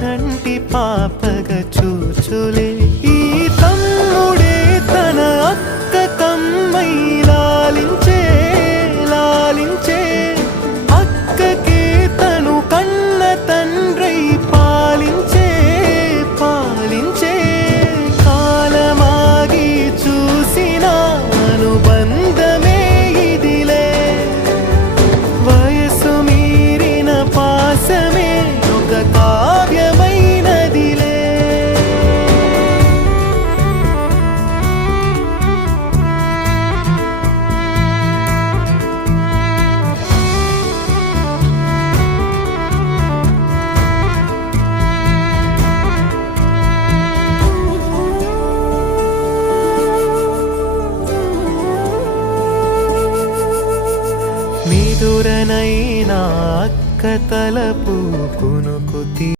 చంటి పాపగా చూచులే ఈ తమ్ముడే తన అక్క తమ్మై లాలించే లాలించే అక్కకే తను కన్న తండ్రై పాలించే పాలించే కాలమాగి చూసిన అనుబంధమే ఇదిలే వయసు మీరిన పాసమే ఒక కావ్యమైనదిలే మిదురనైనా అక్క తలపు కునుకు